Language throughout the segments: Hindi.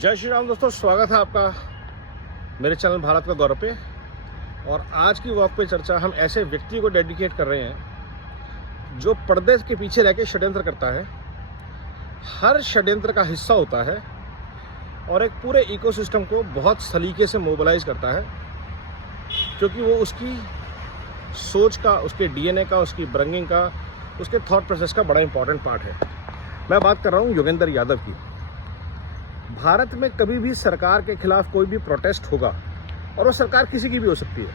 जय श्री राम दोस्तों, स्वागत है आपका मेरे चैनल भारत का गौरव पे। और आज की वॉक पे चर्चा हम ऐसे व्यक्ति को डेडिकेट कर रहे हैं जो पर्दे के पीछे रह के षड्यंत्र करता है, हर षड्यंत्र का हिस्सा होता है और एक पूरे इकोसिस्टम को बहुत सलीके से मोबिलाइज करता है, क्योंकि वो उसकी सोच का, उसके डीएनए का, उसकी ब्रंगिंग का, उसके थॉट प्रोसेस का बड़ा इंपॉर्टेंट पार्ट है। मैं बात कर रहा हूँ योगेंद्र यादव की। भारत में कभी भी सरकार के खिलाफ कोई भी प्रोटेस्ट होगा, और वो सरकार किसी की भी हो सकती है,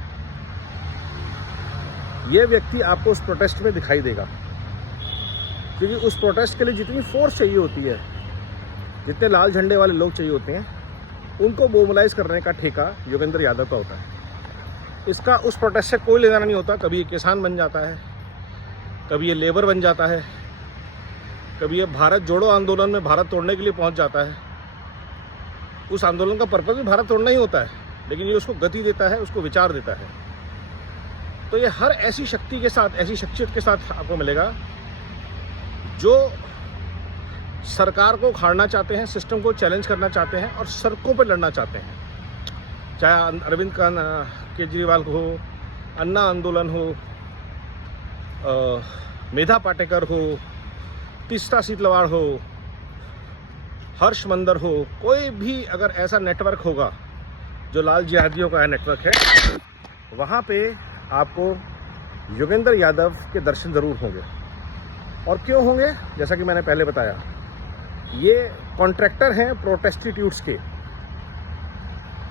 ये व्यक्ति आपको उस प्रोटेस्ट में दिखाई देगा, क्योंकि उस प्रोटेस्ट के लिए जितनी फोर्स चाहिए होती है, जितने लाल झंडे वाले लोग चाहिए होते हैं, उनको मोबिलाइज करने का ठेका योगेंद्र यादव का होता है। इसका उस प्रोटेस्ट से कोई लेना नहीं होता। कभी ये किसान बन जाता है, कभी ये लेबर बन जाता है, कभी ये भारत जोड़ो आंदोलन में भारत तोड़ने के लिए पहुंच जाता है। उस आंदोलन का पर्पस भी भारत तोड़ना ही होता है, लेकिन ये उसको गति देता है, उसको विचार देता है। तो ये हर ऐसी शक्ति के साथ, ऐसी शख्सियत के साथ आपको मिलेगा जो सरकार को उखाड़ना चाहते हैं, सिस्टम को चैलेंज करना चाहते हैं और सड़कों पर लड़ना चाहते हैं। चाहे अरविंद केजरीवाल हो, अन्ना आंदोलन हो, मेधा पाटेकर हो, तीस्ता सीतलवाड़ हो, हर्ष मंदर हो, कोई भी अगर ऐसा नेटवर्क होगा जो लाल जिहादियों का नेटवर्क है, वहाँ पे आपको योगेंद्र यादव के दर्शन ज़रूर होंगे। और क्यों होंगे? जैसा कि मैंने पहले बताया, ये कॉन्ट्रैक्टर हैं प्रोटेस्टिट्यूट्स के।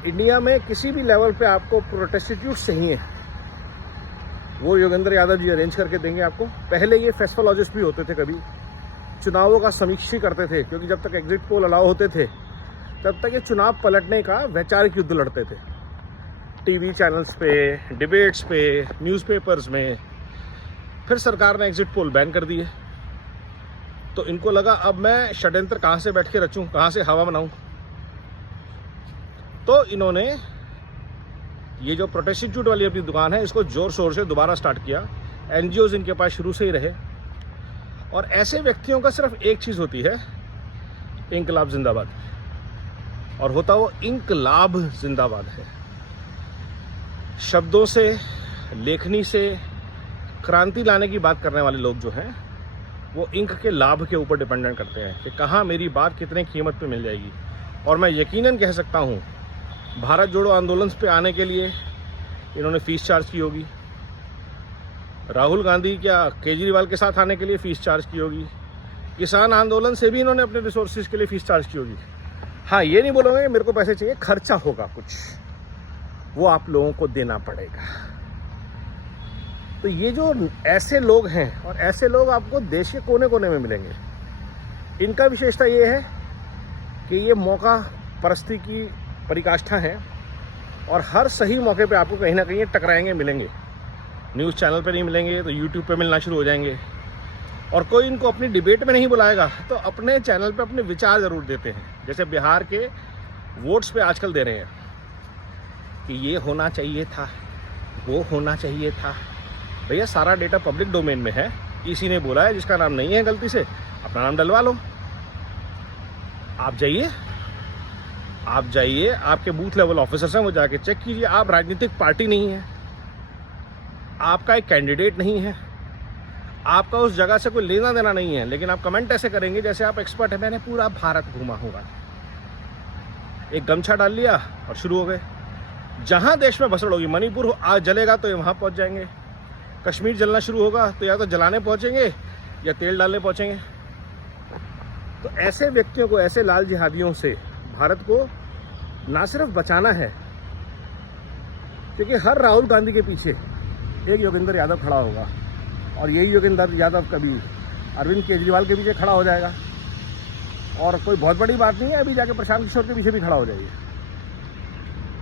इंडिया में किसी भी लेवल पे आपको प्रोटेस्टिट्यूट्स चाहिए, वो योगेंद्र यादव जी अरेंज करके देंगे आपको। पहले ये फेस्फोलॉजिस्ट भी होते थे, कभी चुनावों का समीक्षी करते थे, क्योंकि जब तक एग्जिट पोल अलाउ होते थे तब तक ये चुनाव पलटने का वैचारिक युद्ध लड़ते थे, टीवी चैनल्स पे, डिबेट्स पे, न्यूज़पेपर्स में। फिर सरकार ने एग्जिट पोल बैन कर दिए, तो इनको लगा अब मैं षड्यंत्र कहाँ से बैठ के रचूँ, कहाँ से हवा बनाऊँ। तो इन्होंने ये जो प्रोटेस्टिट्यूट वाली अपनी दुकान है, इसको जोर शोर से दोबारा स्टार्ट किया। एनजीओज इनके पास शुरू से ही रहे, और ऐसे व्यक्तियों का सिर्फ एक चीज़ होती है, इंकलाब जिंदाबाद। और होता वो इंकलाब जिंदाबाद है। शब्दों से, लेखनी से क्रांति लाने की बात करने वाले लोग जो हैं, वो इंक के लाभ के ऊपर डिपेंडेंट करते हैं कि कहाँ मेरी बात कितने कीमत पे मिल जाएगी। और मैं यकीनन कह सकता हूँ, भारत जोड़ो आंदोलन पे आने के लिए इन्होंने फ़ीस चार्ज की होगी। राहुल गांधी क्या केजरीवाल के साथ आने के लिए फ़ीस चार्ज की होगी। किसान आंदोलन से भी इन्होंने अपने रिसोर्सेज के लिए फ़ीस चार्ज की होगी। हाँ, ये नहीं बोलूँगा कि मेरे को पैसे चाहिए, खर्चा होगा कुछ, वो आप लोगों को देना पड़ेगा। तो ये जो ऐसे लोग हैं, और ऐसे लोग आपको देश के कोने कोने में मिलेंगे। इनका विशेषता ये है कि ये मौका परस्ती की परिकाष्ठा है, और हर सही मौके पे आपको कहीं ना कहीं टकराएंगे, मिलेंगे। न्यूज़ चैनल पे नहीं मिलेंगे तो यूट्यूब पे मिलना शुरू हो जाएंगे। और कोई इनको अपनी डिबेट में नहीं बुलाएगा तो अपने चैनल पे अपने विचार ज़रूर देते हैं। जैसे बिहार के वोट्स पे आजकल दे रहे हैं कि ये होना चाहिए था, वो होना चाहिए था। भैया, सारा डेटा पब्लिक डोमेन में है, किसी ने बोला है, जिसका नाम नहीं है गलती से अपना नाम डलवा लो। आप जाइए, आपके बूथ लेवल ऑफिसर्स हैं, वो जाके चेक कीजिए। आप राजनीतिक पार्टी नहीं है, आपका एक कैंडिडेट नहीं है, आपका उस जगह से कोई लेना देना नहीं है, लेकिन आप कमेंट ऐसे करेंगे जैसे आप एक्सपर्ट हैं। मैंने पूरा भारत घूमा होगा, एक गमछा डाल लिया और शुरू हो गए। जहां देश में भसड़ होगी, मणिपुर आज जलेगा तो ये वहां पहुंच जाएंगे, कश्मीर जलना शुरू होगा तो या तो जलाने पहुंचेंगे या तेल डालने पहुंचेंगे। तो ऐसे व्यक्तियों को, ऐसे लाल जिहादियों से भारत को ना सिर्फ बचाना है, क्योंकि हर राहुल गांधी के पीछे एक योगेंद्र यादव खड़ा होगा, और यही योगेंद्र यादव कभी अरविंद केजरीवाल के पीछे खड़ा हो जाएगा। और कोई बहुत बड़ी बात नहीं है, अभी जाके प्रशांत किशोर के पीछे भी खड़ा हो जाएगी,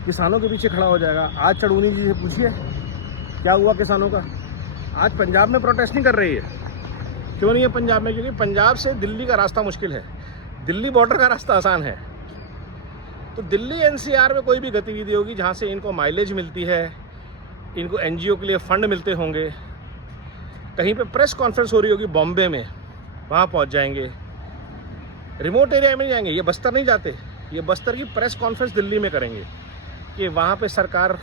किसानों के पीछे खड़ा हो जाएगा। आज चढ़ूनी जी से पूछिए क्या हुआ किसानों का। आज पंजाब में प्रोटेस्ट नहीं कर रही है। क्यों नहीं है पंजाब में? क्योंकि पंजाब से दिल्ली का रास्ता मुश्किल है, दिल्ली बॉर्डर का रास्ता आसान है। तो दिल्ली एनसीआर में कोई भी गतिविधि होगी जहाँ से इनको माइलेज मिलती है, इनको एनजीओ के लिए फंड मिलते होंगे, कहीं पे प्रेस कॉन्फ्रेंस हो रही होगी बॉम्बे में, वहाँ पहुँच जाएंगे। रिमोट एरिया में नहीं जाएंगे, ये बस्तर नहीं जाते, ये बस्तर की प्रेस कॉन्फ्रेंस दिल्ली में करेंगे कि वहाँ पे सरकार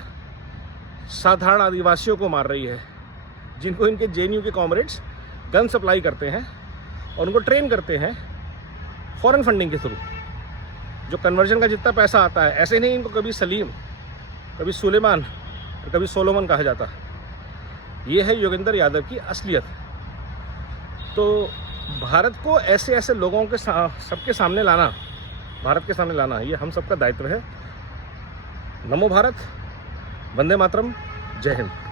साधारण आदिवासियों को मार रही है, जिनको इनके जेएनयू के कॉमरेड्स गन सप्लाई करते हैं और उनको ट्रेन करते हैं फॉरेन फंडिंग के थ्रू। जो कन्वर्जन का जितना पैसा आता है, ऐसे नहीं इनको कभी सलीम, कभी सुलेमान, कभी सोलोमन कहा जाता। ये है योगेंद्र यादव की असलियत। तो भारत को ऐसे ऐसे लोगों के सबके सामने लाना, भारत के सामने लाना, ये हम सबका दायित्व है। नमो भारत, वंदे मातरम, जय हिंद।